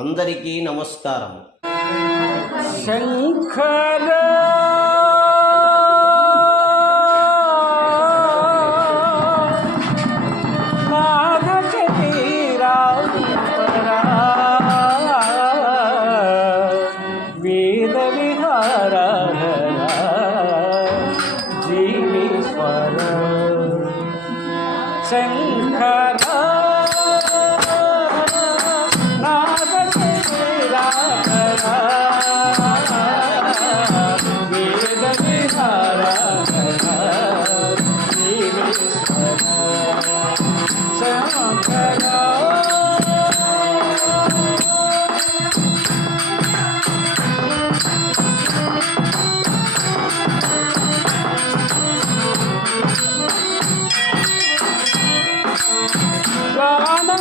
అందరికీ నమస్కారం. శంకర వేద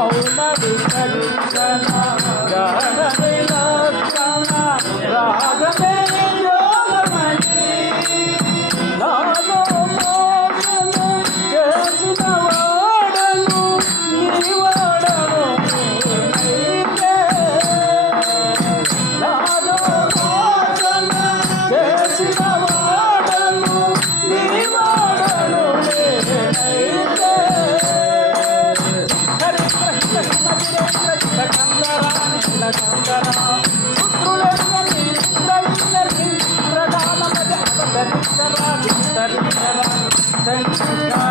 మౌన విచక్షణ అవతరిస్తరా విస్తరిస్తరా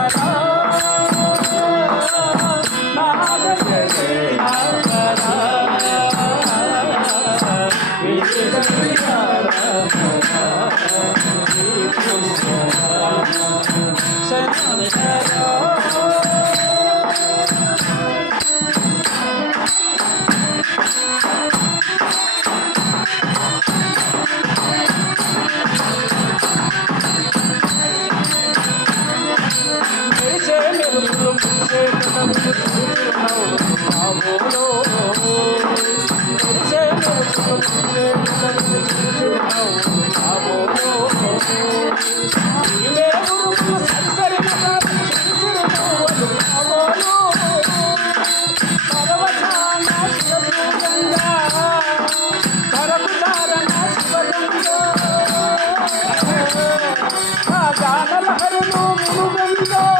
no!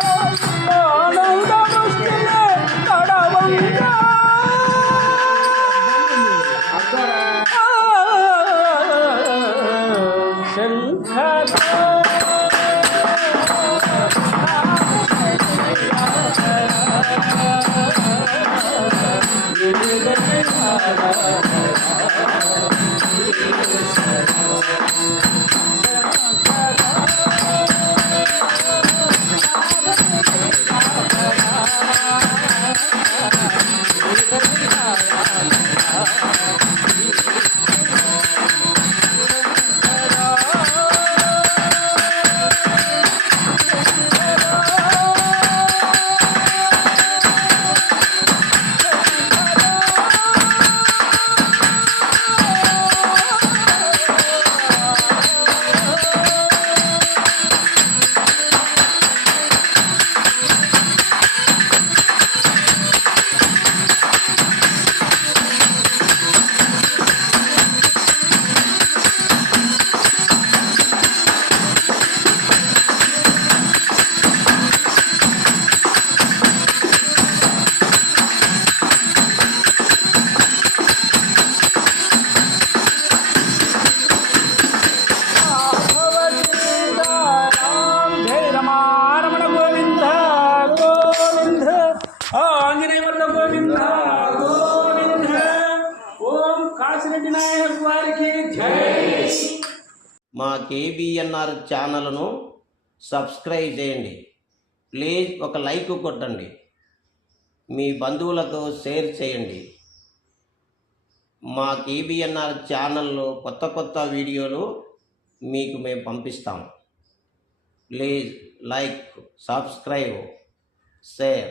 వల్ల గోవింద గోవింద. ఓం కాశిరెడ్డి నాయక్ వారికి జై. మా కేబిఎన్ఆర్ ఛానల్ను సబ్స్క్రైబ్ చేయండి. ప్లీజ్ ఒక లైక్ కొట్టండి. మీ బంధువులతో షేర్ చేయండి. మా కేబిఎన్ఆర్ ఛానల్లో కొత్త కొత్త వీడియోలు మీకు మేము పంపిస్తాం. Please like subscribe share.